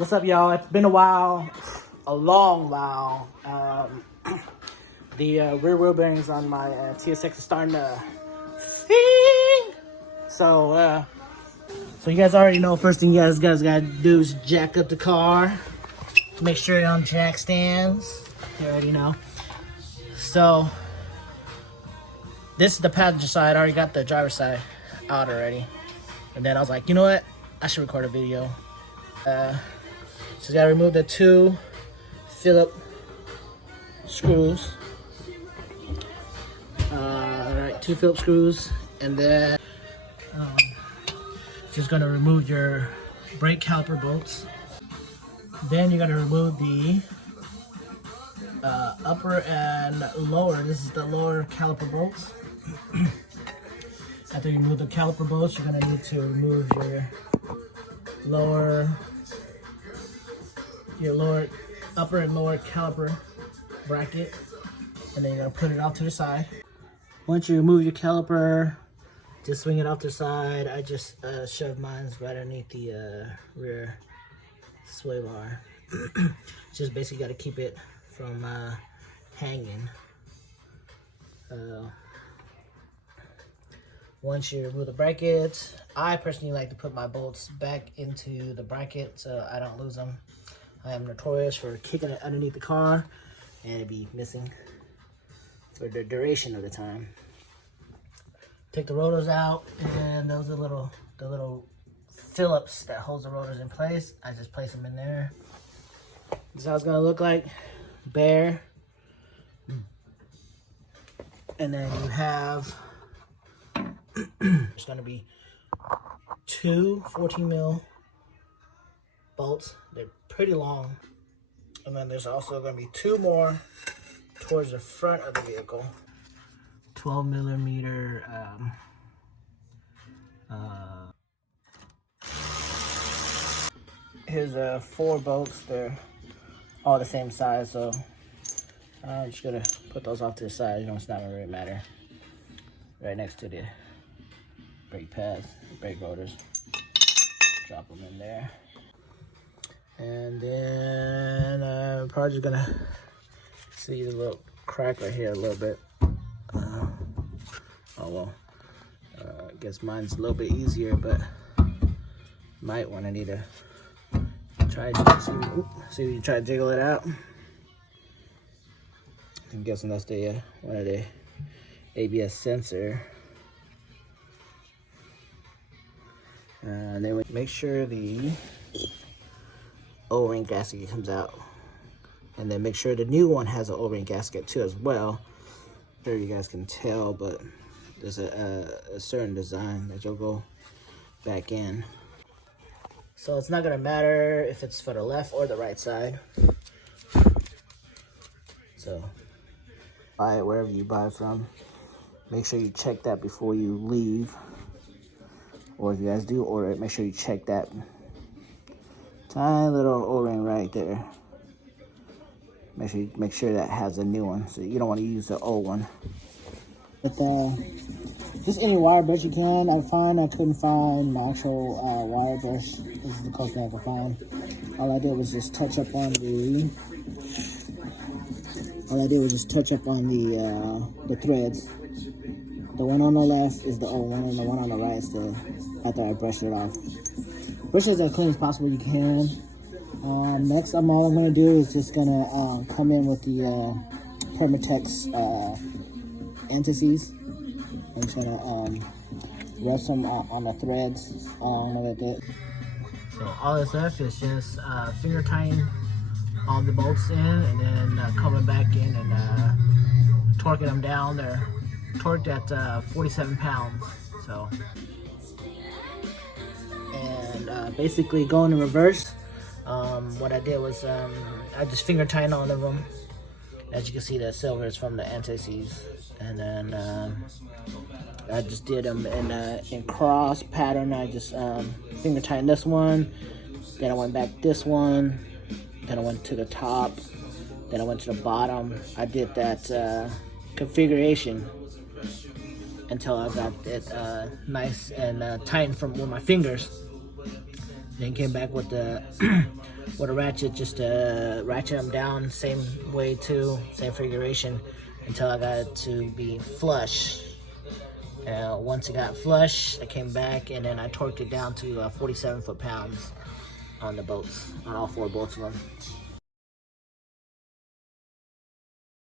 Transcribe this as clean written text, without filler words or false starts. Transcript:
What's up, y'all? It's been a while, a long while. The rear wheel bearings on my TSX are starting to sing. So you guys already know. First thing you guys gotta do is jack up the car. Make sure you're on jack stands. You already know. So this is the passenger side. I already got the driver's side out already. And then I was like, you know what? I should record a video. So you gotta remove the two Phillips screws. Alright, two Phillips screws, and then just gonna remove your brake caliper bolts. Then you're gonna remove the upper and lower. This is the lower caliper bolts. After you remove the caliper bolts, you're gonna need to remove your upper and lower caliper bracket, and then you're gonna put it off to the side. Once you remove your caliper, just swing it off to the side. I just shoved mine right underneath the rear sway bar. Just basically got to keep it from hanging. Once you remove the brackets, I personally like to put my bolts back into the bracket so I don't lose them. I am notorious for kicking it underneath the car and it'd be missing for the duration of the time. Take the rotors out, and then those are the little Phillips that holds the rotors in place. I just place them in there. This is how it's gonna look like, bare. And then you have, it's gonna be two 14 mil bolts. They're pretty long. And then there's also gonna be two more towards the front of the vehicle. 12 millimeter here's 4 bolts. They're all the same size, so I'm just gonna put those off to the side. You know, it's not gonna really matter. Right next to the brake pads, brake rotors. Drop them in there. And then I'm probably just gonna see the little crack right here a little bit. I guess mine's a little bit easier, but might want to need to try to see if you try to jiggle it out. I'm guessing that's the one of the ABS sensor. And then we make sure the O-ring gasket comes out, and then make sure the new one has an O-ring gasket too as well. I'm sure you guys can tell, but there's a certain design that you'll go back in. So it's not gonna matter if it's for the left or the right side. So buy it wherever you buy it from. Make sure you check that before you leave. Or if you guys do order it, make sure you check that tiny little O-ring right there. Make sure that has a new one. So you don't want to use the old one. With just any wire brush you can. I couldn't find the actual wire brush. This is the closest thing I could find. All I did was just touch up on the threads. The one on the left is the old one, and the one on the right is the after I brushed it off. Brush it as clean as possible you can. Next, all I'm gonna do is just gonna come in with the Permatex antices. I'm just gonna rub some on the threads along with it. So all that's left is just finger tying all the bolts in, and then coming back in and torquing them down. They're torqued at 47 pounds. So, and basically going in reverse. What I did was I just finger tied all of them. As you can see, the silver is from the antices, and then I just did them in cross pattern. I just finger tied this one, then I went back this one, then I went to the top, then I went to the bottom. I did that configuration until I got it nice and tightened with my fingers. Then came back with the with a ratchet, just to ratchet them down, same way too, same configuration, until I got it to be flush. Once it got flush, I came back and then I torqued it down to 47 foot-pounds on the bolts, on all 4 bolts of them.